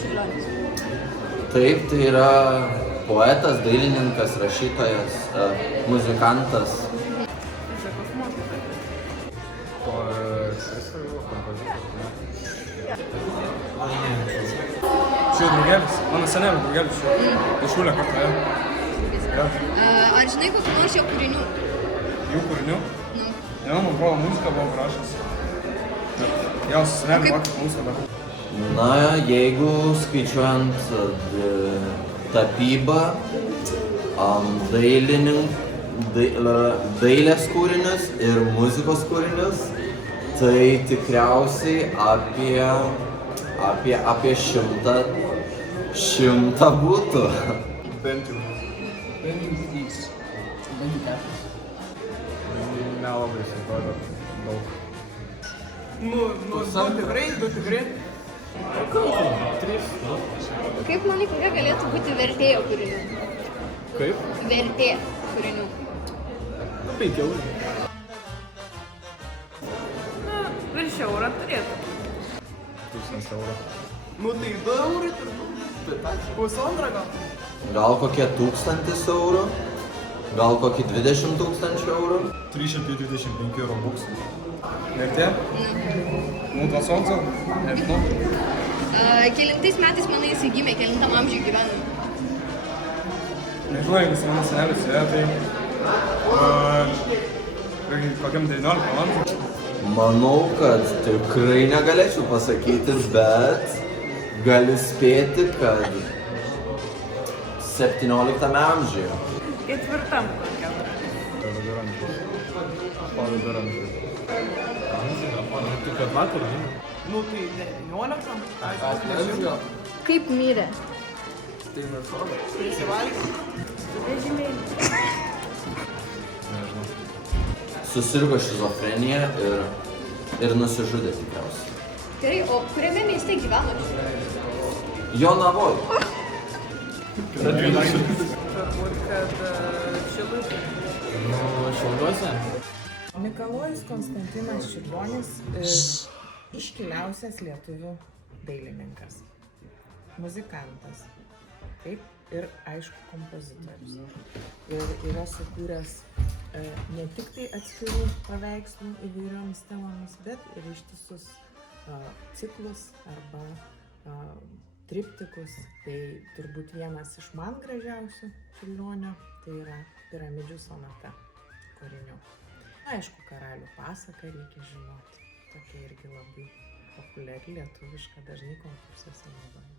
Čiurlionis? Taip, tai yra poetas, dailininkas, rašytojas, muzikantas. Muzikos mokytojas. Čia draugelis, mano senelio draugelis čia. Iš Šulio kartą, jo. Ar žinai kokių nors jo kūrinių? Jų kūrinių? Nu. Jo, man bravo muziką buvo parašęs. Jo, su seneliu vakar muziką darau. Na, jeigu skaičiuojant tapybą, dailės kūrinius ir muzikos kūrinius, tai tikriausiai apie 100 būtų. Bent jau. Bent jau 3. Bent jau 4. Nelabai suatrodo daug. Nu, du tikrai. Kaip manai, kokia galėtų būti vertėjo kūrinių? Kaip? Vertė kūrinių. 5 eurų. Na, virš eurą turėtų. 1000 eurų. Nu tai 2 eurai turbūt. Pusantro gal. Gal kokie 1000 eurų, gal kokie 20 000 eurų. 325 eurų buksų. Vertė? Nu, 2 solco? Nežinau. Kelintais metais, manai, jisai gimė, kelintam amžiui gyveno? Nežinau, jeigu su mano senelis yra, tai kokiam 19 amžiui. Manau, kad tikrai negalėčiau pasakyti, bet gali spėti, kad 17 amžiuje. Ketvirtam kokiam. Viduramžius. Tu kad vakar, ne? Nu tai 19. Kaip mirė? Prisivalgė. Susirgo šizofrenija ir nusižudė tikriausiai. Gerai, o kuriame mieste gyveno? Jonavoj. Turbūt, kad Šilutė. Nu, Šiauliuose. Mikalojus Konstantinas Čiurlionis iškiliausias lietuvių dailininkas, muzikantas, taip, ir aišku kompozitorius. Ir yra sukūręs ne tik tai atskirų paveikslų įvairiomis temomis, bet ir ištisus ciklus arba triptikus. Tai turbūt vienas iš man gražiausių Čiurlionio, tai yra Piramidžių sonata kūrinių. Aišku, Karalių pasaką reikia žinoti. Tokia irgi labai populiari lietuviška, dažnai konkursuose naudojama.